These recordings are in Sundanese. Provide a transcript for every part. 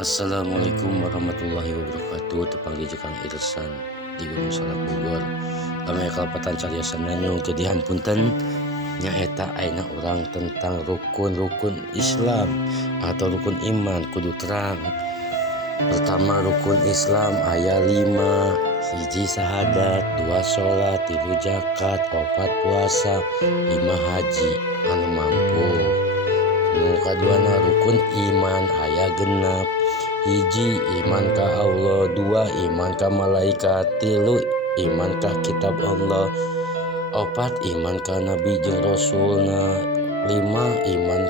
Assalamualaikum warahmatullahi wabarakatuh. Tepang di Jekang Irsan di Gunung Salak Bogor. Kami kalapatan cariasan nanu ke dihampunten nyaeta aina orang tentang rukun-rukun Islam atau rukun iman kudu terang. Pertama, rukun Islam aya 5: hiji sahadat, 2 sholat, 3 zakat, 4 puasa, 5 haji anu mampu. Nu kaduana rukun iman aya genap: hiji iman ka Allah, 2 iman ka malaikat, 3 iman ka kitab Allah, 4 iman ka nabi jeung rasulna, 5 iman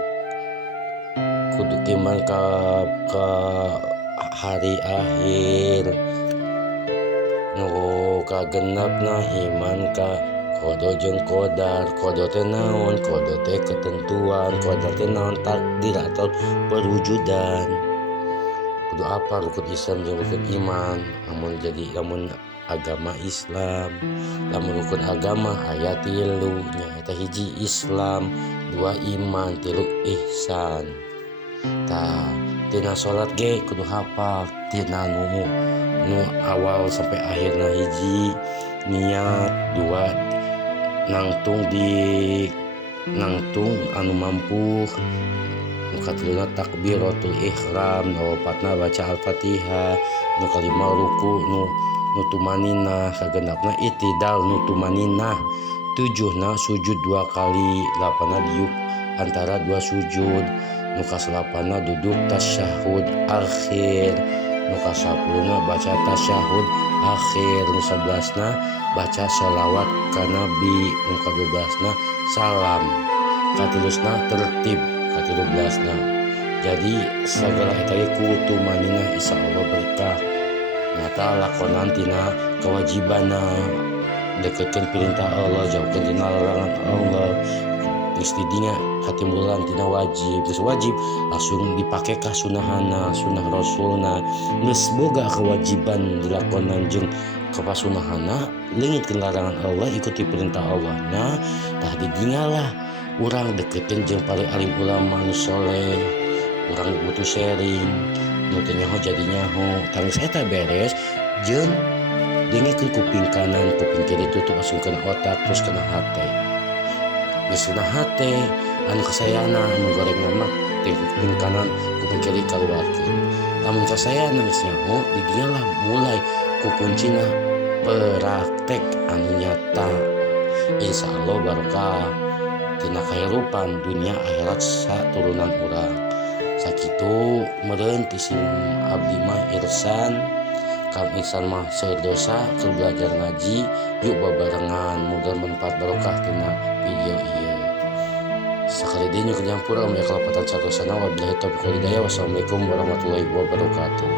kudu iman ka hari akhir. Nu kagenapna iman ka kodo jeung kodar. Kodo teh naon? Kodo teh ketentuan, kodar teh naon? Takdir atau perwujudan. Kudu apa rukun Islam jeung rukun iman? Lamun agama Islam, lamun rukun agama aya 3 nyaeta hiji Islam, 2 iman, 3 ihsan. Tah tina salat ge kudu hafal tina nu awal sampai akhirna: hiji niat, 2 nangtung anu mampu, nu katiluna takbiratul ihram, nu opatna baca al-fatihah, nu kalima ruku nu tumaninah, kagenapna itidal nu tumaninah, 7na sujud 2 kali, 8na diuk antara 2 sujud, nu ka-8na duduk tasyahud akhir, nu ka-10na baca tasyahud akhir, nu 11na baca sholawat ka nabi, nu ka-12na salam, katilusna tertib, ka-13na. Jadi sagala eta ge ku maninah insyaallah berkah. Nyata lakonan tina kewajibanna, dekeutkeun perintah Allah, jauhkeun tina larangan Allah. Geus didinya katimbulan tina wajib, geus wajib langsung dipake ka sunahana, sunah rasulna. Geus boga kewajiban dilakonan jeung kapasunahana, leungitkeun larangan Allah, ikuti perintah Allah. Nah, tah didingalah urang dekeutkeun jeung paling alim ulama nu soleh, urang butuh sharing, nu teh nyaho jadi nyaho. Tangis eta beres jeung dengikeun kuping kanan, kuping kiri tutup, masukkeun otak, terus kena hate. Geus kena hate anu kasayana, anu gorengna mah teh kuping kanan, kuping kiri kaluarkeun. Lamun kasayana geus nyaho, didialah mulai ku kuncina praktek anu nyata. Insyaallah barokah tina kahirupan dunia akhirat saturunan urang. Sakitu meureun ti sim abdi mah Irsan. Kang Irsan mah seueur dosa keur belajar ngaji. Yuk babarengan muga manfaat barokah tina video ieu. Sakali deui nyukur nyampur aya kalapatan satosana wabillahi taufiq wal hidayah. Wassalamualaikum warahmatullahi wabarakatuh.